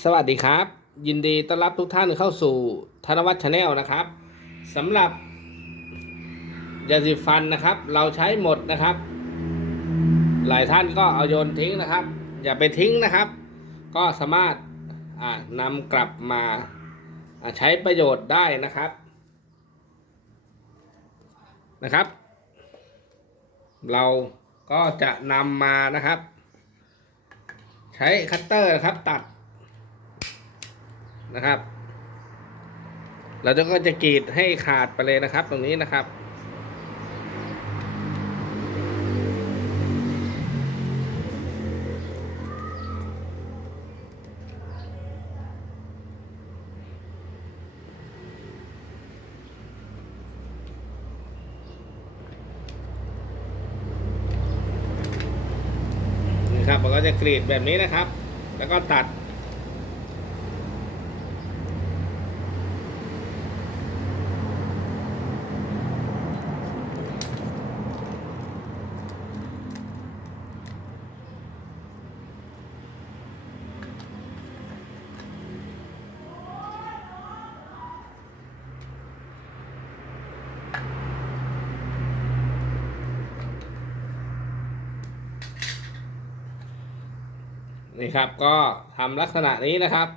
สวัสดีครับ ยินดีต้อนรับทุกท่านเข้าสู่ธนวัฒน์ชาแนลนะครับสำหรับยาสีฟันนะครับ เราใช้หมดนะครับ หลายท่านก็เอาโยนทิ้งนะครับ อย่าไปทิ้งนะครับ ก็สามารถนำกลับมาอ่าใช้ประโยชน์ได้นะครับนะครับ เราก็จะนำมานะครับ ใช้คัตเตอร์นะครับตัด นะครับ เราจะก็จะกรีดให้ขาดไปเลยนะครับ ตรงนี้นะครับนี่ครับเราก็จะกรีดแบบนี้นะครับ แล้วก็ตัด นี่ครับก็ทำลักษณะนี้นะครับ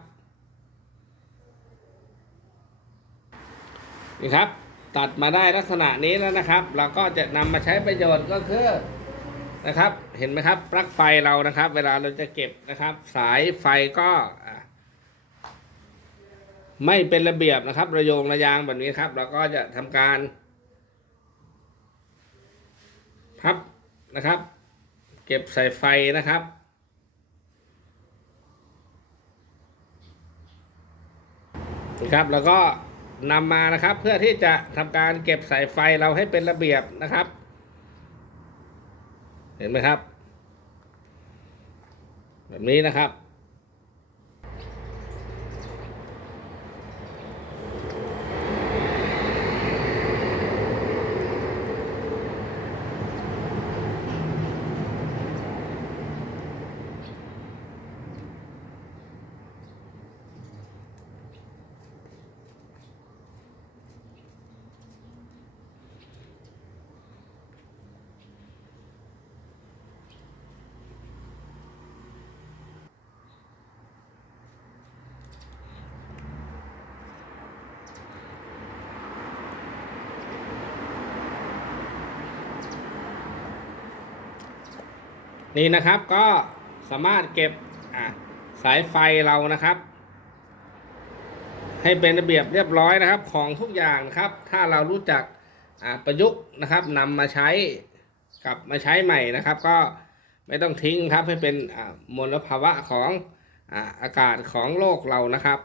นี่ครับ ตัดมาได้ลักษณะนี้แล้วนะครับ เราก็จะนำมาใช้ประโยชน์ก็คือนะครับ เห็นไหมครับปลั๊กไฟเรานะครับ เวลาเราจะเก็บนะครับ สายไฟก็ไม่เป็นระเบียบนะครับ ระโยงระยางแบบนี้ครับ เราก็จะทำการพับนะครับ เก็บสายไฟนะครับ นะ ครับแล้วก็นำมานะครับ เพื่อที่จะทำการเก็บสายไฟเราให้เป็นระเบียบนะครับ เห็นไหมครับ แบบนี้นะครับ นี่นะครับก็สามารถเก็บสายไฟเรานะครับ ให้เป็นระเบียบเรียบร้อยนะครับของทุกอย่างนะครับ ถ้าเรารู้จักประยุกต์นะครับนำมาใช้กลับมาใช้ใหม่นะครับ ก็ไม่ต้องทิ้งครับให้เป็นมลภาวะของออากาศของโลกเรานะครับ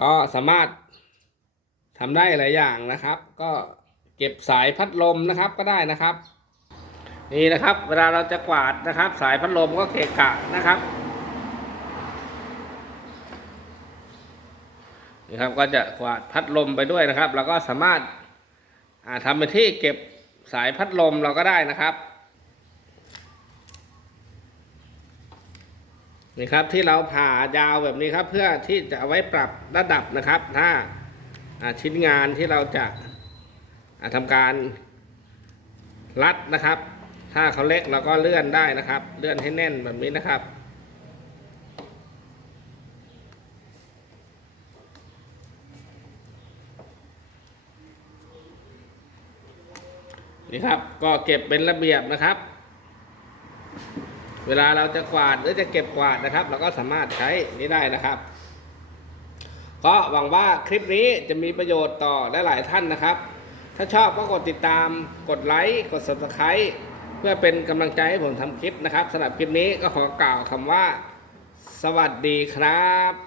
ก็สามารถทำได้หลายอย่างนะครับ ก็เก็บสายพัดลมนะครับก็ได้นะครับ นี่นะครับ เวลาเราจะกวาดนะครับ สายพัดลมก็เกะกะนะครับนี่ครับก็จะกวาดพัดลมไปด้วยนะครับเราก็สามารถทำเป็นที่เก็บสายพัดลมเราก็ได้นะครับนี่ครับที่เราผ่ายาวแบบนี้ครับเพื่อที่จะเอาไว้ปรับระดับนะครับ ถ้าชิ้นงานที่เราจะทำการรัดนะครับ ถ้าเขาเล็กเราก็เลื่อนได้นะครับ เลื่อนให้แน่นแบบนี้นะครับ นี่ครับก็เก็บเป็นระเบียบนะครับ เวลาเราจะกวาดหรือจะเก็บกวาดนะครับ เราก็สามารถใช้นี้ได้นะครับก็หวังว่าคลิปนี้จะมีประโยชน์ต่อหลายๆท่านนะครับ ถ้าชอบก็กดติดตาม กดไลค์ กด subscribe เพื่อเป็นกำลังใจให้ผมทำคลิปนะครับสำหรับคลิปนี้ก็ขอกล่าวคำว่า สวัสดีครับ